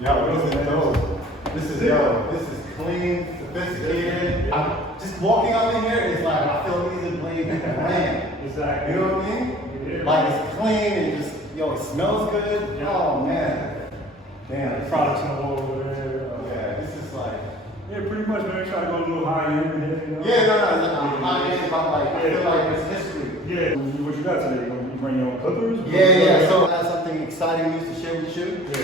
Yo, this is dope. This is clean, sophisticated. I'm just walking up in here, it's like I feel these blades brand. Exactly. You know what I mean? Yeah. Like it's clean and just, yo, it smells good. Yeah. Oh man. Damn. Products in the wall over there. Yeah, this is like. Yeah, pretty much, man. Try to go a little higher in here. You know? Yeah, no, it's high end, but like, I feel like it's history. Yeah. What you got today? You bring your own clippers? Yeah. So I have something exciting news to share with you. Yeah.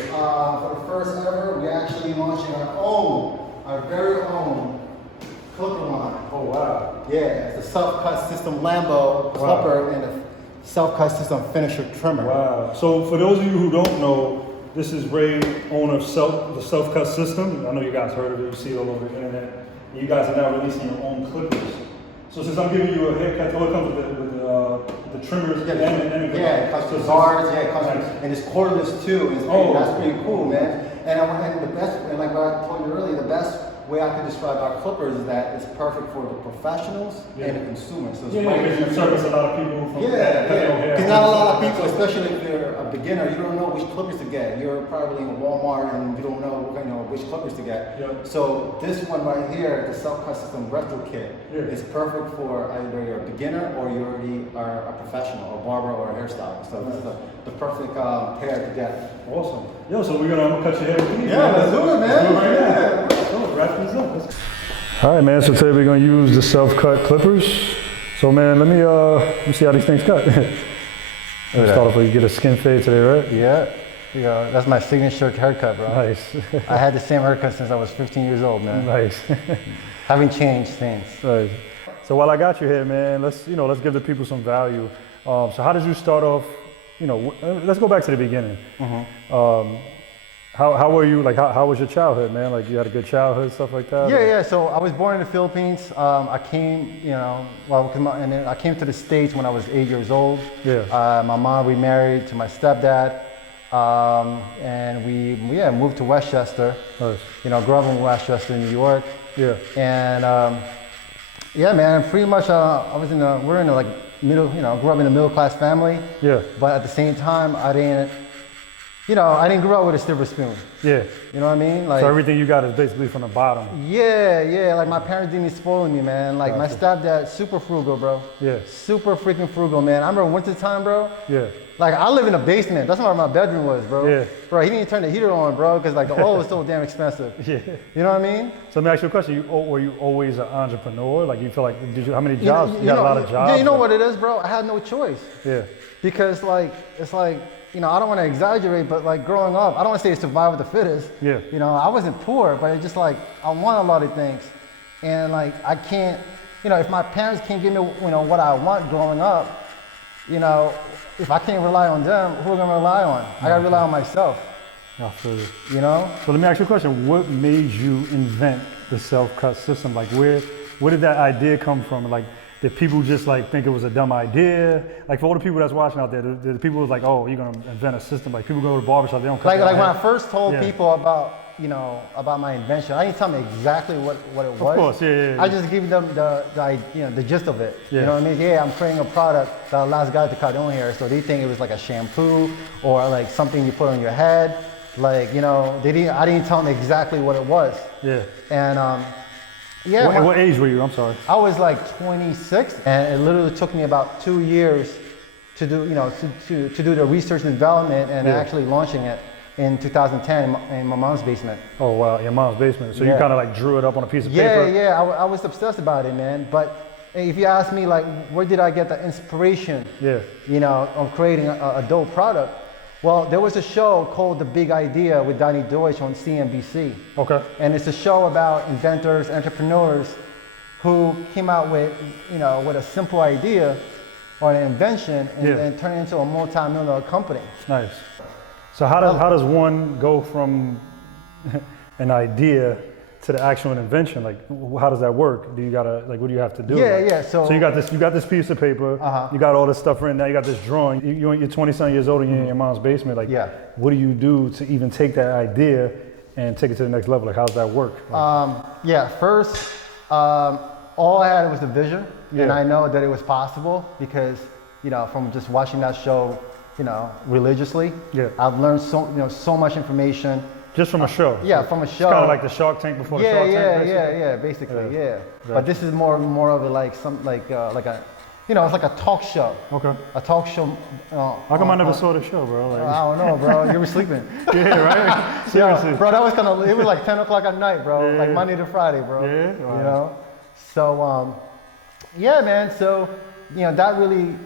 For the first ever, we're actually launching our very own clipper line. Oh, wow. Yeah, it's a self-cut system Lambo clipper and a self-cut system finisher trimmer. Wow. So for those of you who don't know, this is Ray, owner of the self-cut system. I know you guys heard of it, you see it all over the internet. You guys are now releasing your own clippers. So since I'm giving you a haircut, it comes with the trimmers and it comes with bars, and it's cordless too. That's pretty cool, man. And like what I told you earlier, the best way I can describe our clippers is that it's perfect for the professionals and the consumer. So because you service a lot of people from because not a lot of people, especially if you're a beginner, you don't know which clippers to get. You're probably in Walmart and you don't know which clippers to get. Yep. So this one right here, the self-cut system retro kit, is perfect for either you're a beginner or you already are a professional, a barber or a hairstylist. So this is the perfect pair to get. Awesome. Yo, so I'm gonna cut your hair with these. Yeah, let's do it, man. Let's do it right now. So wrap these up. All right, man. So today we're gonna use the self-cut clippers. So, man, let me see how these things cut. Start off with you get a skin fade today, right? Yeah. You know, that's my signature haircut, bro. Nice. I had the same haircut since I was 15 years old, man. Nice. Haven't changed since. Nice. So while I got you here, man, let's give the people some value. So how did you start off? Let's go back to the beginning. How were you? Like, how was your childhood, man? Like, you had a good childhood, stuff like that? Yeah. So I was born in the Philippines. I came, and then I came to the States when I was 8 years old. Yeah. My mom remarried to my stepdad, and we moved to Westchester. Nice. Grew up in Westchester, New York. Yeah. And man, pretty much we're in a like middle, grew up in a middle class family. Yeah. But at the same time, I didn't grow up with a silver spoon. Yeah. You know what I mean? Like, so everything you got is basically from the bottom. Yeah. Like my parents didn't spoil me, man. Like my stepdad, super frugal, bro. Yeah. Super freaking frugal, man. I remember wintertime, bro. Yeah. Like I live in a basement. That's where my bedroom was, bro. Yeah. Bro, he didn't turn the heater on, bro, because like the oil was so damn expensive. Yeah. You know what I mean? So let me ask you a question. Were you always an entrepreneur? Like you feel like, how many jobs? You had a lot of jobs? Yeah, you know what it is, bro? I had no choice. Yeah. Because it's like, I don't want to exaggerate, but like growing up, I don't want to say survival of the fittest. Yeah. I wasn't poor, but it's just like, I want a lot of things. And like, I can't, if my parents can't give me, what I want growing up, if I can't rely on them, who am I gonna rely on? I gotta rely on myself. I feel you. You know? So let me ask you a question. What made you invent the self-cut system? Like where did that idea come from? Like, did people just like think it was a dumb idea? Like for all the people that's watching out there, the people was like, oh, you're gonna invent a system. Like people go to the barbershop, they don't cut like when I first told people about my invention, I didn't tell them exactly what it was. Of course, yeah. I just give them the gist of it. Yeah. You know what I mean? Yeah, I'm creating a product that allows guys to cut their own hair, so they think it was like a shampoo or like something you put on your head. Like, I didn't tell them exactly what it was. Yeah. And what age were you? I'm sorry. I was like 26, and it literally took me about 2 years to do, to do the research and development and actually launching it in 2010 in my mom's basement. Oh wow, your mom's basement. So you kind of like drew it up on a piece of paper? Yeah. I was obsessed about it, man. But if you ask me, like, where did I get the inspiration? Of creating a dope product? Well, there was a show called The Big Idea with Donnie Deutsch on CNBC. Okay. And it's a show about inventors, entrepreneurs who came out with, with a simple idea or an invention and turn it into a multi-million-dollar company. Nice. So how does one go from an idea to the actual invention? Like, how does that work? Do you gotta, like, what do you have to do? Yeah. So you got this piece of paper. You got all this stuff written down. You got this drawing. You're 20-something years old and you're in your mom's basement. Like, what do you do to even take that idea and take it to the next level? Like, how does that work? First, all I had was the vision, and I know that it was possible because, from just watching that show, religiously. I've learned so much information Just from a show. Yeah, from a show. It's kind of like the Shark Tank before the Shark Tank. Basically, Yeah. yeah. Gotcha. But this is more of a like a, you know, it's like a talk show. Okay. A talk show. How come I never saw the show, bro? Like, I don't know, bro. You were sleeping. yeah, right? Seriously. Yeah, bro, that was it was like 10 o'clock at night, bro. Yeah. Like Monday to Friday, bro. Yeah? Wow. You know? So, yeah, man. So, you know, that really,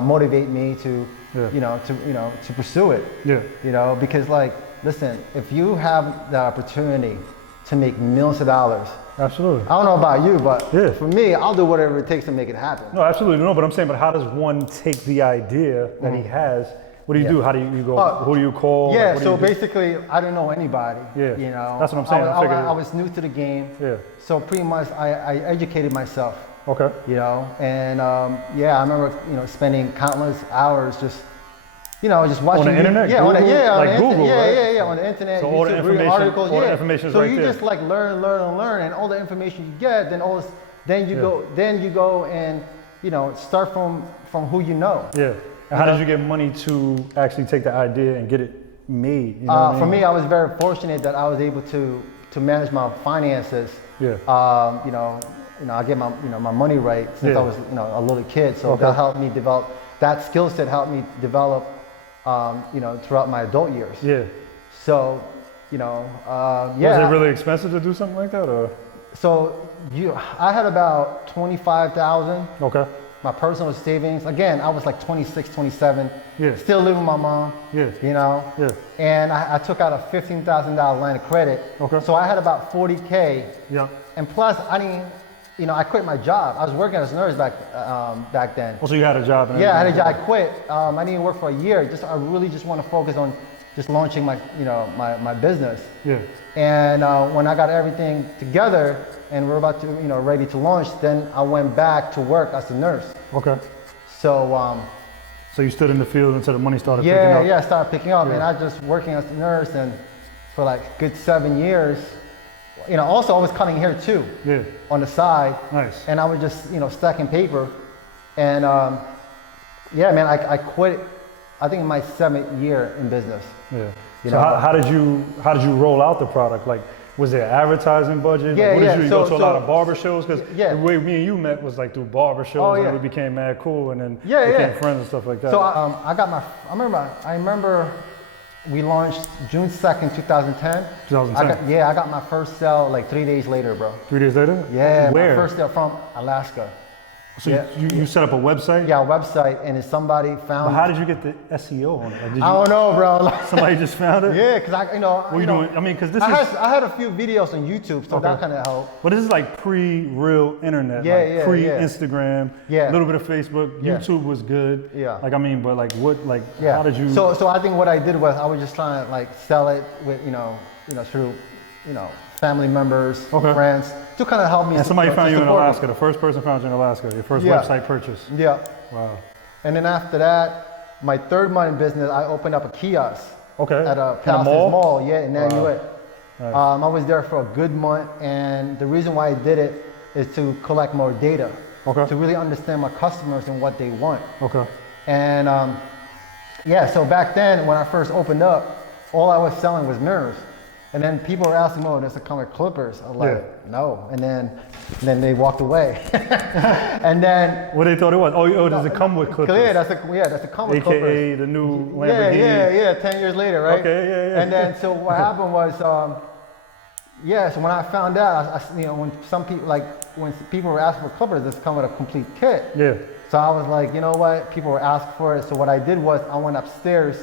motivate me to, to pursue it. Yeah. You know, because like, listen, if you have the opportunity to make millions of dollars, Absolutely. I don't know about you, but Yeah. for me, I'll do whatever it takes to make it happen. No, absolutely. No, but I'm saying, but how does one take the idea that he has? What do you do? How do you go? Who do you call? Yeah, Like, what do so you do? basically, I didn't know anybody. Yeah. You know, That's what I'm saying. I was new to the game. Yeah. So pretty much, I educated myself. Okay. You know, and I remember spending countless hours just watching On the internet? Yeah, Google? on the, Like on the Google, internet. right? On the internet. So you all the read information- articles, all the information is so right you there. just like learn, and all the information you get, then you go and start from who you know. Yeah. And how did you get money to actually take the idea and get it made? You know what I For mean? me, I was very fortunate that I was able to manage my finances. Yeah. I get my money right since Yeah. I was a little kid. So Okay. that helped me develop. That skill set helped me develop, throughout my adult years. Yeah. So, Was yeah. it really expensive to do something like that, or? So I had about 25,000. Okay. My personal savings. Again, I was like 26, 27. Yeah. Still living with my mom. Yeah. Yeah. And I took out a $15,000 line of credit. Okay. So I had about 40K. Yeah. And plus, I quit my job. I was working as a nurse back then. Also, you had a job. And Yeah, I had a everything. job. I quit. I didn't work for a year. I really just want to focus on just launching my business. Yeah. And when I got everything together and we're about to, ready to launch, then I went back to work as a nurse. Okay. So, So you stood in the field until the money started picking up. I started picking up, Yeah. and I just working as a nurse, and for like a good 7 years. Also I was cutting hair too. Yeah. On the side. Nice. And I was just, stacking paper. And man, I quit, I think in my 7th year in business. Yeah. You So know, how did you roll out the product? Like, was there advertising budget? Yeah, like, what yeah. Did you go to a lot So- of barber shows? Because Yeah. the way me and you met was like through barber shows, Oh, and yeah. we became mad cool, and then Yeah, became yeah. friends and stuff like that. So I remember we launched June 2nd, 2010. 2010. I got my first sale like 3 days later, bro. 3 days later? Yeah, Where? my first sale from Alaska. So yeah. you set up a website? Yeah, a website, and if somebody found. But how did you get the SEO on it? Like, did you, I don't know, bro. somebody just found it? Yeah, because What are you doing? I mean, because this I had a few videos on YouTube, so that kind of helped. But this is like pre-real internet, Yeah, like yeah, pre-Instagram, Yeah. a little bit of Facebook. Yeah. YouTube was good. Yeah. Like, I mean, but like what, like, Yeah. how did you? So I think what I did was I was just trying to like sell it with through family members, Okay. friends to kind of help me. And somebody to found you in support me. Alaska. The first person found you in Alaska. Your first Yeah. website purchase. Yeah. Wow. And then after that, my 3rd month in business, I opened up a kiosk Okay. at a In a Palaces Mall. Yeah, in Nanuet. Nice. I was there for a good month, and the reason why I did it is to collect more data, Okay. to really understand my customers and what they want. Okay. And so back then, when I first opened up, all I was selling was mirrors. And then people were asking, "Oh, does it come with clippers?" I was like, "No." And then they walked away. And then What they thought it was? Oh, does it come with clippers? yeah, that's a come with clippers. AKA the new Lamborghini. Yeah. 10 years later, right? Okay, yeah. And then so what happened was, so when I found out, when people were asking for clippers, this come with a complete kit. Yeah. So I was like, you know what? People were asking for it. So what I did was I went upstairs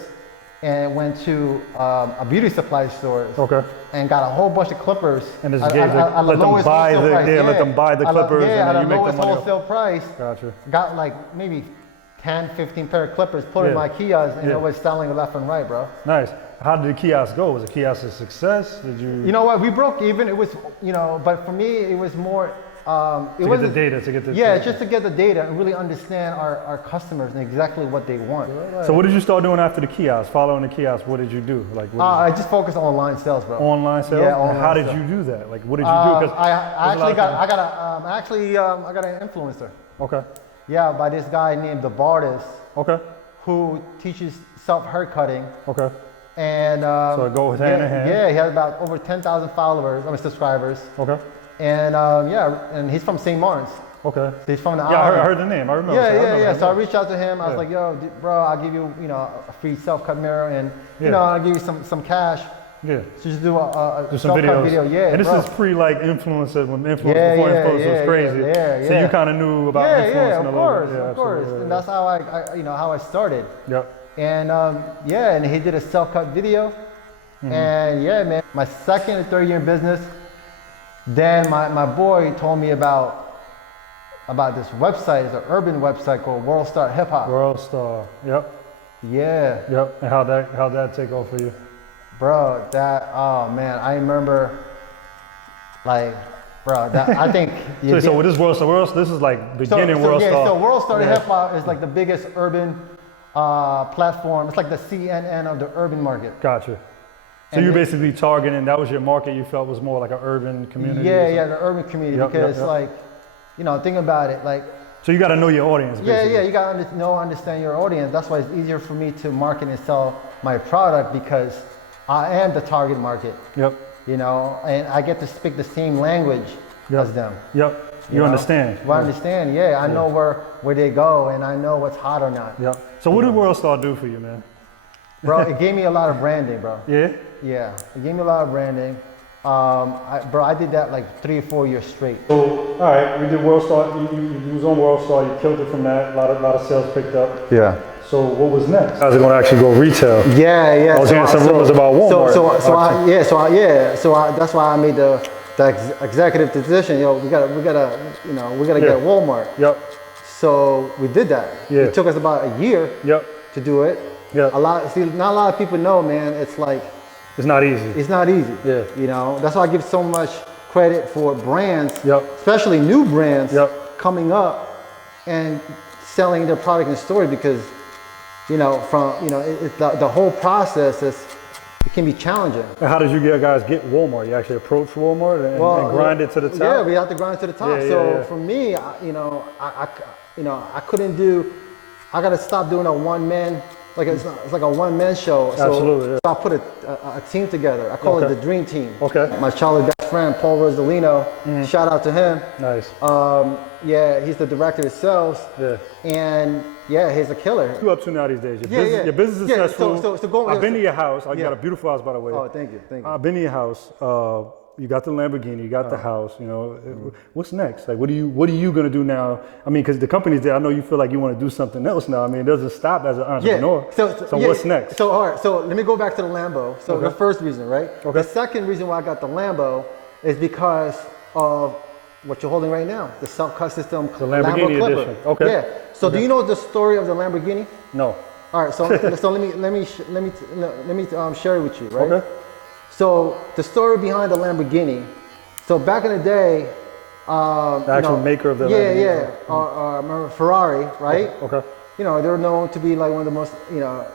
and went to a beauty supply store Okay. and got a whole bunch of clippers. And just at- gave at- the- at the let them lowest buy wholesale the- price. yeah, let them buy the clippers and at then the you make the lowest money off. wholesale price. Gotcha. Got like maybe 10, 15 pair of clippers, put in Yeah. my kiosk, and Yeah. it was selling left and right, bro. Nice. How did the kiosk go? Was the kiosk a success? Did you? You know what? We broke even. It was, but for me, it was more. to get the data, to get the Yeah, just to get the data and really understand our customers and exactly what they want. So what did you start doing after the kiosk? Following the kiosk, what did you do? Like what I just focused on online sales, bro. online sales? Yeah, And online how did sales. you do that? Like what did you do? 'Cause I there's a actually lot of I got an influencer. Okay. Yeah, by this guy named the Barber, Okay. who teaches self haircutting. Okay. And So it goes hand in hand. Yeah, he has about over 10,000 followers, subscribers. Okay. And and he's from St. Martin's. Okay. So he's from the Yeah, I island. heard the name. I remember. Yeah. So I reached out to him. I was like, yo, bro, I'll give you, a free self-cut mirror, and I'll give you some cash. Yeah. So just do a Do some self-cut videos. video. Yeah. And this bro. is pre like influencer when influencer before influencer was crazy. Yeah. So you kind of knew about influencing a little bit. Of course. And that's how I how I started. Yep. And and he did a self-cut video. And man, my second and third year in business, then my boy told me about this website. It's an urban website called World Star Hip Hop. World Star. Yep. Yeah. Yep. And how'd that take off for you? Bro, oh man, I remember, like, bro, that I think. So with this World Star, this is like beginning World Star. So World Star Hip Hop is like the biggest urban platform. It's like the CNN of the urban market. Gotcha. So you're basically targeting, that was your market you felt was more like an urban community? Yeah, the urban community, because like, think about it, like. So you got to know your audience, basically. Yeah, you got to understand your audience. That's why it's easier for me to market and sell my product, because I am the target market. Yep. And I get to speak the same language as them. Yep. You understand. Well, I understand, I know where they go, and I know what's hot or not. Yep. So what did World Star do for you, man? Bro, it gave me a lot of branding, bro. Yeah? Yeah, it gave me a lot of branding. I did that like 3 or 4 years straight. So, all right, we did World Star. You was on World Star. You killed it from that. A lot of sales picked up. Yeah. So what was next? You guys are going to actually go retail. Yeah. I was hearing some rumors about Walmart. So that's why I made the executive decision. We gotta get Walmart. Yep. So we did that. Yeah. It took us about a year. Yep. To do it. Yeah. Not a lot of people know, man. It's like. It's not easy. It's not easy. Yeah. That's why I give so much credit for brands, especially new brands coming up and selling their product and story, because, the whole process it can be challenging. And how did you guys get Walmart? You actually approached Walmart and grind it to the top? Yeah, we have to grind it to the top. For me, I couldn't do. I got to stop doing a one-man. It's like a one-man show. Absolutely. So I put a team together. I call it the Dream Team. Okay. My childhood best friend, Paul Rosalino, shout out to him. Nice. He's the director of sales. Yeah. And he's a killer. What are you up to now these days? Your business is successful. So I've been to your house. You got a beautiful house, by the way. Oh, thank you. I've been to your house. You got the Lamborghini, you got the house, What's next? Like, what are you gonna do now? I mean, because the company's there, I know you feel like you want to do something else now. I mean, it doesn't stop as an entrepreneur. So what's next? So, all right, so let me go back to the Lambo. So the first reason, right? Okay. The second reason why I got the Lambo is because of what you're holding right now, the self-cut system, the Lamborghini Lambo edition. Okay. Yeah. So do you know the story of the Lamborghini? No. All right. So let me share it with you, right? Okay. So the story behind the Lamborghini. So back in the day, the actual maker of the Lamborghini. Remember Ferrari, right? Okay. They were known to be like one of the most, to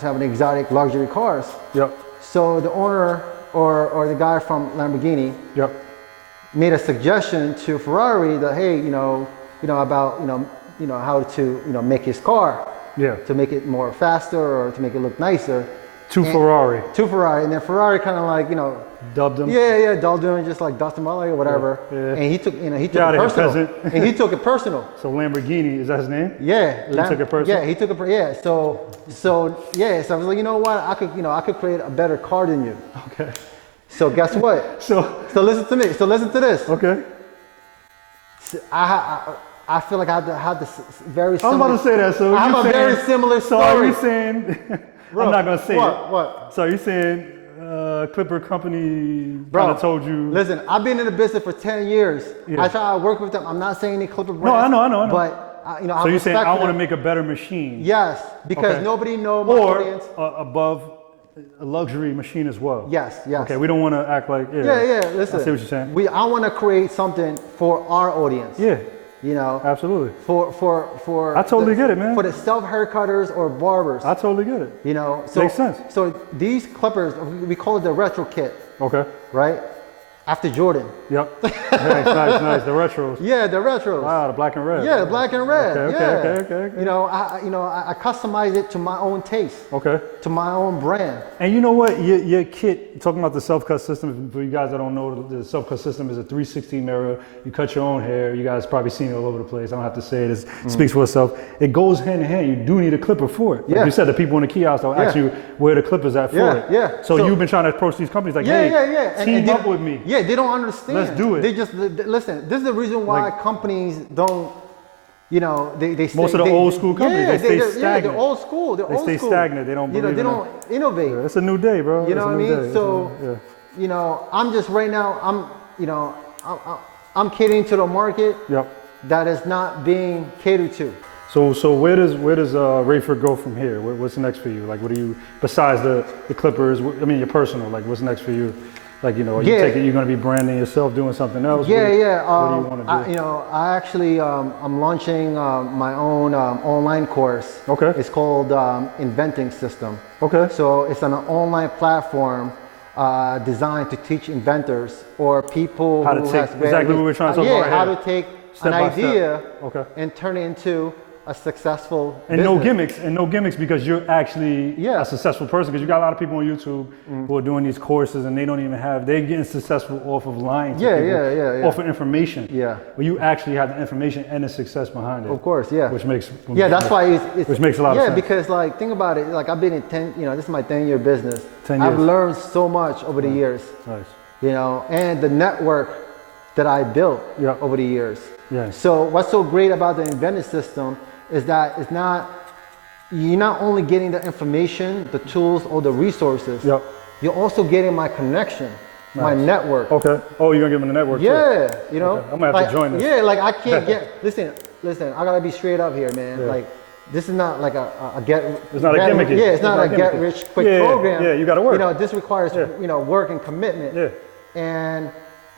have an exotic luxury cars. Yep. So the owner or the guy from Lamborghini. Yep. Made a suggestion to Ferrari that, hey, about how to make his car. Yeah. To make it more faster or to make it look nicer. Ferrari. To Ferrari, and then Ferrari kind of like dubbed him. Yeah, dubbed him, just like dust him out or whatever. Yeah. And he took it personal. And he took it personal. So Lamborghini, is that his name? Yeah. He took it personal. Yeah, he took it. Yeah. So I was like, you know what? I could create a better car than you. Okay. So guess what? So listen to me. So listen to this. Okay. I feel like I had this very similar. I'm about to say that. So I have a very similar story. So are you saying? I'm not gonna say it. What? So you saying Clipper Company kind of told you? Listen, I've been in the business for 10 years. Yeah. I try to work with them. I'm not saying any Clipper brands. No, I know. But so you're saying I want to make a better machine? Yes, because nobody knows my audience. Or above a luxury machine as well. Yes. Okay, we don't want to act like Listen, I see what you're saying. I want to create something for our audience. Yeah. Absolutely. For I totally get it, man. For the self-haircutters or barbers. I totally get it. So makes sense. So these clippers, we call it the retro kit. Okay. Right? after Jordan. Yep. Nice. The retros. Yeah, the retros. Wow, the black and red. Yeah, the black and red. Okay. You know, I customize it to my own taste. Okay. To my own brand. And you know what? Your kit, talking about the self-cut system, for you guys that don't know, the self-cut system is a 360 mirror. You cut your own hair. You guys probably seen it all over the place. I don't have to say it. It speaks for itself. It goes hand in hand. You do need a clipper for it. Like you said, the people in the kiosk will ask you where the clippers at for it. Yeah. So you've been trying to approach these companies like, hey, team up with me. Yeah, they don't understand. Let's do it. They just, listen, this is the reason why companies don't, you know, they stay, most of the old school companies, they stay stagnant. Yeah, they're old school. They stay stagnant. They don't believe they don't innovate. Yeah, it's a new day, bro. You know what I mean? Day. So, you know, I'm just right now, I'm catering to the market that is not being catered to. So where does Rayford go from here? What's next for you? Like, what do you, besides the clippers, I mean, your personal, like, what's next for you? Like, you know, you're going to be branding yourself, doing something else? Yeah. What do you want to do? You know, I actually, I'm launching my own online course. Okay. It's called Inventing System. Okay. So it's an online platform designed to teach inventors or people how to who take, has exactly what we're trying to talk about how here. to take Step an by idea step. and turn it into a successful and business. no gimmicks because you're actually a successful person, because you got a lot of people on YouTube who are doing these courses and they don't even have, they're getting successful off of lying to people, off of information. But you actually have the information and the success behind it. Of course, Which makes that's why it's which makes a lot of sense. Yeah, because like think about it, like I've been in 10, you know, this is my 10-year business. 10 years. I've learned so much over the years. Nice. You know, and the network that I built over the years. So what's so great about the Invented System is that you're not only getting the information, the tools, or the resources. You're also getting my connection, my network. Okay. Oh, you're gonna give them the network too? You know. Okay. I'm gonna have to join this. Yeah, like I can't get. Listen. I gotta be straight up here, man. Like this is not like a get. It's not a gimmick. Yeah, it's not a get rich quick program. Yeah, you gotta work. You know, this requires you know work and commitment. And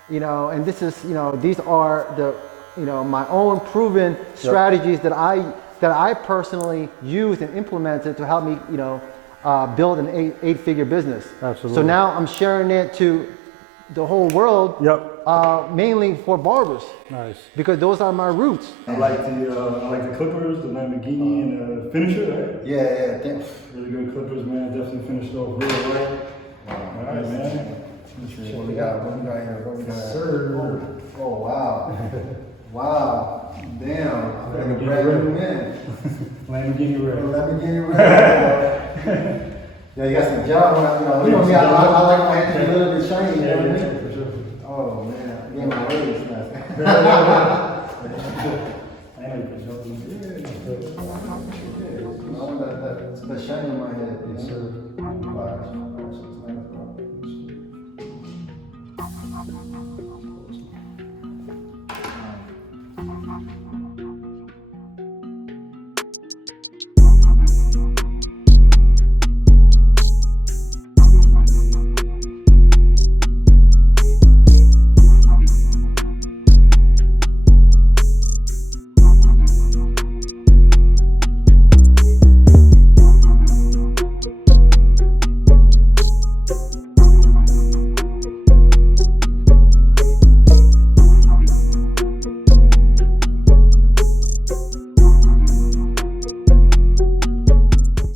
you know, and this is these are the my own proven strategies that I personally used and implemented to help me build an eight-figure business. Absolutely. So now I'm sharing it to the whole world. Mainly for barbers. Nice. Because those are my roots. I like the clippers, the Lamborghini, and the finisher, right? Yeah. Really good clippers, man. Definitely finished off real right. All right, man. What we got here? Sir. Oh wow. Wow. Damn. Like a brand new man. Lamborghini red. Lamborghini red. Yeah, you got some job. You know me, I like my hands to be a little bit shiny. Yeah, for sure. Oh man, I gave my waist last the shine in my head. Yes, sir.